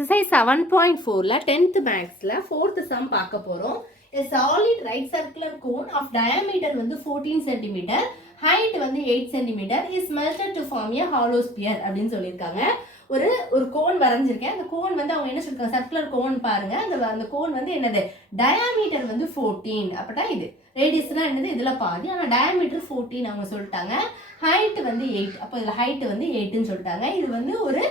exercise 7.4ல 10th maxல 4th sum பார்க்க போறோம். A solid right circular cone of diameter வந்து 14 cm, height வந்து 8 cm is melted to form a hollow sphere அப்படின்னு சொல்லியிருக்காங்க. ஒரு கோன் வரைஞ்சிருக்கேன். அந்த கோன் வந்து அவங்க என்ன சொல்லிருக்காங்க, சர்க்குலர் கோன் பாருங்க. அந்த கோன் வந்து என்னது, டயாமீட்டர் வந்து 14. அப்பட்டா இது ரேடியஸ்னா என்னது, இதுல பாதி. ஆனால் டயாமீட்டர் 14 அவங்க சொல்லிட்டாங்க. ஹைட் வந்து 8. அப்போ இதில் ஹைட் வந்து 8ன்னு சொல்லிட்டாங்க. இது வந்து ஒரு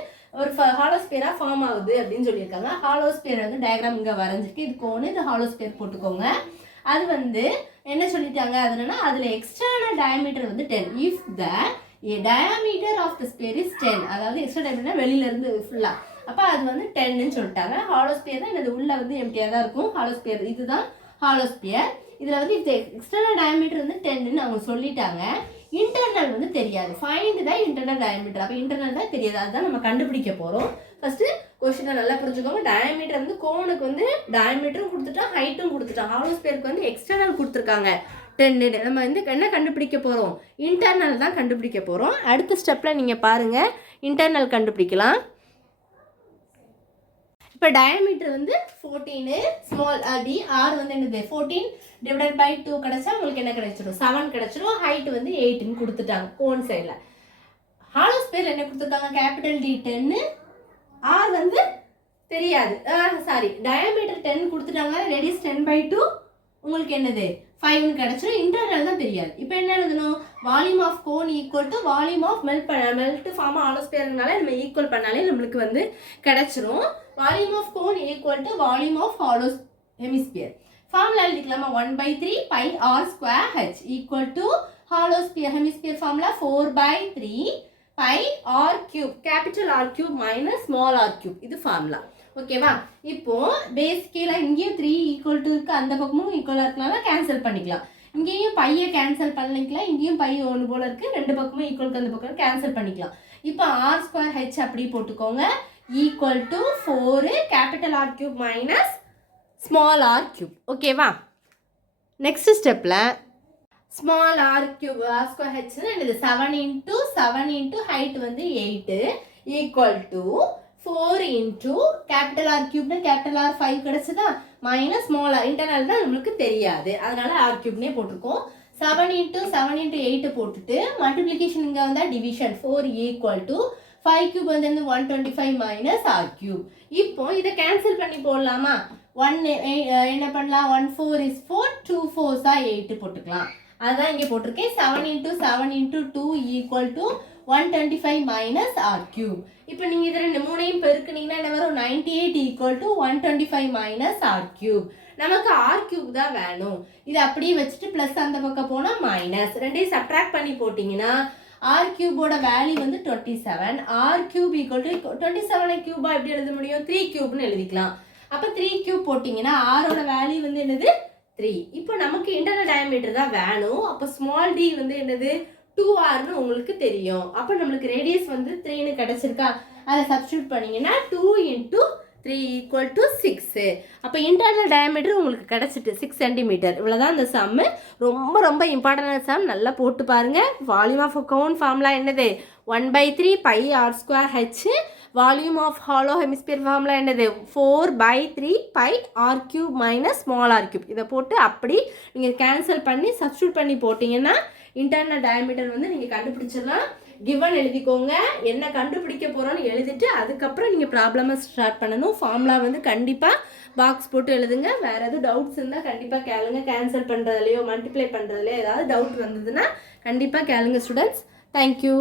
ஹாலோஸ்பியரா ஃபார்ம் ஆகுது அப்படின்னு சொல்லியிருக்காங்க. ஹாலோஸ்பியர் வந்து டயக்ராம் இங்கே வரைஞ்சிருக்கு. இது கோனு, இது ஹாலோஸ்பியர் போட்டுக்கோங்க. அது வந்து என்ன சொல்லிட்டாங்க, அதுனா அதில் எக்ஸ்டர்னல் டயாமீட்டர் வந்து 10. If the diameter of the sphere is 10, அதாவது எக்ஸ்ட்ரா டயாமீட்டர் வெளியில இருந்து ஃபுல்லா, அப்போ அது வந்து 10ன்னு சொல்லிட்டாங்க. ஹாலோஸ்பியர் தான் இது உள்ள வந்து எம்டியாக தான் இருக்கும். ஹாலோஸ்பியர் இதுதான் ஹாலோஸ்பியர். இதில் வந்து இது எக்ஸ்டர்னல் டயாமீட்டர் வந்து 10ன்னு அவங்க சொல்லிட்டாங்க. இன்டர்னல் வந்து தெரியாது. Find the internal diameter. அப்போ இன்டர்னல் தான் தெரியாது, அதுதான் நம்ம கண்டுபிடிக்க போகிறோம். ஃபர்ஸ்ட் கொஸ்டினை நல்லா புரிஞ்சுக்கோங்க. டயாமீட்டர் வந்து கோனுக்கு வந்து டயாமீட்டரும் கொடுத்துட்டான், ஹைட்டும் கொடுத்துட்டான். ஹாலோஸ்பியருக்கு வந்து எக்ஸ்டர்னல் கொடுத்துருக்காங்க 10. நம்ம வந்து என்ன கண்டுபிடிக்க போகிறோம், இன்டர்னல் தான் கண்டுபிடிக்க போகிறோம். அடுத்த ஸ்டெப்பில் நீங்கள் பாருங்கள், இன்டர்னல் கண்டுபிடிக்கலாம். இப்போ டயாமீட்டர் வந்து 14, ஸ்மால் டி, ஆர் வந்து என்னது 14 டிவைடட் பை 2 கிடச்சா உங்களுக்கு என்ன கிடைச்சிடும், 7 கிடைச்சிடும். ஹைட் வந்து 8ன்னு கொடுத்துட்டாங்க கோன் சைடில். ஹாலோஸ்பியர் என்ன கொடுத்துருக்காங்க, கேபிட்டல் டி 10, ஆர் வந்து தெரியாது, சாரி டயாமீட்டர் 10 கொடுத்துட்டாங்க. ரேடியஸ் 10/2 உங்களுக்கு என்னது 5ன்னு கிடச்சிடும். இன்டர்னல் தான் தெரியாது. இப்போ என்ன எழுதணும், volume of cone equal to volume of melt form ஹாலோஸ்பியர்னால நம்ம ஈக்குவல் பண்ணாலே நம்மளுக்கு வந்து கிடைச்சிரும். Volume of cone equal to volume of hollow hemisphere. Formula எழுதிக்கலாமா, 1/3 pi R square H equal to hollow sphere hemisphere formula 4/3 pi R cube, capital R cube minus small R cube. இது formula. ஓகேவா. இப்போ பேசிக்கலா இங்கேயும் 3 ஈக்குவல் டு இருக்கு, அந்த பக்கமும் ஈக்குவலாக இருக்கனால கேன்சல் பண்ணிக்கலாம். இங்கேயும் பையை கேன்சல் பண்ணிக்கலாம், இங்கேயும் பை ஒன்று போல இருக்கு, ரெண்டு பக்கமும் ஈக்குவலுக்கு அந்த பக்கம் கேன்சல் பண்ணிக்கலாம். இப்போ ஆர் ஸ்கொயர் ஹெச் அப்படி போட்டுக்கோங்க, equal to 4 capital R cube minus small R cube. ஓகேவா. நெக்ஸ்ட் ஸ்டெப்பில் small R cube R square ஹெச்னா என்னது 7 இன்ட்டு 7 இன்ட்டு ஹைட் வந்து 8 equal to 4 into capital R கியூப்னு கேபிட்டல் ஆர் 5 கிடச்சதா, மைனஸ் ஸ்மால் ஆர். இன்டர்னல் தான் நம்மளுக்கு தெரியாது, அதனால ஆர் கியூப்னே போட்டிருக்கோம். 7 இன்ட்டு 7 இன்ட்டு 8 போட்டுட்டு மல்டிப்ளிகேஷன் இங்கே வந்தால் டிவிஷன் 4 ஈக்குவல் டு 5 கியூப் வந்து 125 மைனஸ் ஆர் கியூப். இப்போ இதை கேன்சல் பண்ணி போடலாமா, 1 என்ன பண்ணலாம், 1 4 is 4, 2 4s 8 போட்டுக்கலாம். அதுதான் இங்கே போட்டிருக்கேன். 7 into 7 into 2 equal to 125 minus R cube. இப்போ நீங்கள் இதில் ரெண்டு மூணையும் பெருக்குனீங்கன்னா என்ன வரும், 98 equal to 125 minus R cube. நமக்கு ஆர் கியூப் தான் வேணும். இது அப்படியே வச்சுட்டு ப்ளஸ் அந்த பக்கம் போனால் மைனஸ், ரெண்டையும் சப்ட்ராக்ட் பண்ணி போட்டிங்கன்னா ஆர் கியூபோட வேல்யூ வந்து 27. ஆர் கியூப் ஈக்குவல் டு 27 கியூபா எப்படி எழுத முடியும், 3 கியூப்னு எழுதிக்கலாம். அப்போ 3 கியூப் போட்டிங்கன்னா ஆரோட வேல்யூ வந்து என்னது 3. இப்போ நமக்கு இன்டர்னல் டயாமீட்டர் தான் வேணும். அப்போ ஸ்மால் டி வந்து என்னது 2rன்னு உங்களுக்கு தெரியும். அப்போ நம்மளுக்கு ரேடியஸ் வந்து 3ன்னு கிடச்சிருக்கா, அதை சப்ஸ்டியூட் பண்ணிங்கன்னா 2 இன்ட்டு 3 ஈக்குவல் டு 6. அப்போ இன்டர்னல் டயாமீட்டர் உங்களுக்கு கிடச்சிட்டு 6 சென்டிமீட்டர். இவ்வளோதான் இந்த சம்மு. ரொம்ப ரொம்ப இம்பார்ட்டன்டான சம், நல்லா போட்டு பாருங்கள். வால்யூம் ஆஃப் கோன் ஃபார்முலா என்னது 1/3 pi R square H. Volume of hollow hemisphere formula என்னது 4/3 pi R cube minus small R cube. இதை போட்டு அப்படி நீங்கள் கேன்சல் பண்ணி சப்ஸ்டியூட் பண்ணி போட்டிங்கன்னா இன்டர்னல் டயாமீட்டர் வந்து நீங்கள் கண்டுபிடிச்சிடலாம். கிவன் எழுதிக்கோங்க, என்ன கண்டுபிடிக்க போகிறோன்னு எழுதிட்டு அதுக்கப்புறம் நீங்கள் ப்ராப்ளமை ஸ்டார்ட் பண்ணணும். ஃபார்முலா வந்து கண்டிப்பாக பாக்ஸ் போட்டு எழுதுங்க. வேறு எதுவும் டவுட்ஸ் இருந்தால் கண்டிப்பாக கேளுங்க. கேன்சல் பண்ணுறதுலையோ மல்டிப்ளை பண்ணுறதுலையோ ஏதாவது டவுட் வந்ததுன்னா கண்டிப்பாக கேளுங்க ஸ்டூடெண்ட்ஸ். தேங்க்யூ.